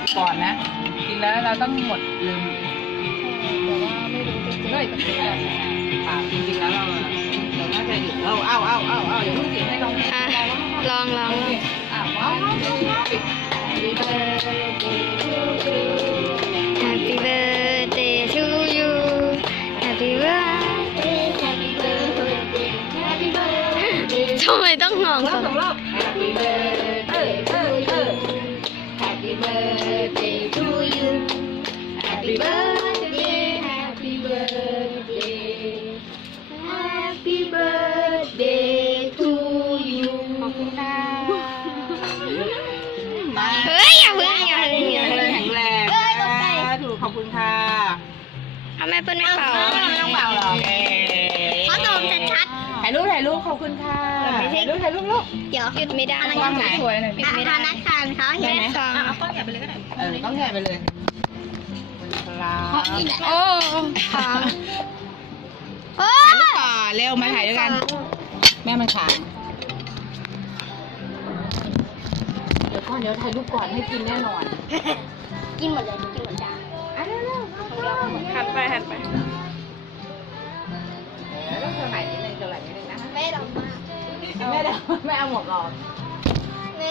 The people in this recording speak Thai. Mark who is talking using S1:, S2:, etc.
S1: ก่อนนะจริงแล้วเราต้องหมดลืม
S2: แต่ว่าไม่รู้จะเจอกับใคร
S1: ค่ะจริงๆแล้วเราน่าจะหยุดเอาอย่าเพิ่งเสียให้ลอง
S3: อ่ะลอง
S1: ปิด
S3: Happy birthday to you Happy birthday Happy birthday Happy birthday ทำไมต้องงอง
S1: รอบ
S3: ก่อน
S1: สองรอบ Happy birthday
S3: Happy birthday to you Happy birthday Happy birthday Happy birthday to you ขอบคุณค่ะ
S1: มา
S3: เฮ้ยอย่าเพิ่ง
S1: แข็งแรงถูกขอบคุณค่ะ
S3: เอาแม่เปิ้ลไม่เป่า
S1: ไม่ต้องเป่าหรอก
S3: เขาโดนชัด
S1: ถ่ายรูปขอบคุณค่ะถ่ายรูปลูก
S3: เดี๋ยวหยุดไม่ได้
S1: วางไหนสวยหน่อย
S3: ปิดไม่ได้นักการเขาเห็นไหม
S2: เอาก้อนใหญ่ไปเลยก็ได้
S1: ต้องแถ่ไปเลยครับ
S3: โอ้ค่ะโอ้
S1: ถ่ายรูปก่อนเร็วมาถ่ายด้วยกัน แม่มันขางเดี๋ยวถ่ายรูปก่อนให้กินแน่นอน
S3: กินหมดเลยกินหมดจาน
S2: หันไป
S1: ต้องเท่าไหร่นิดนึงนะคะ
S3: ไม่ดอกมาก
S1: ไม่เอาหมดหรอก
S3: เ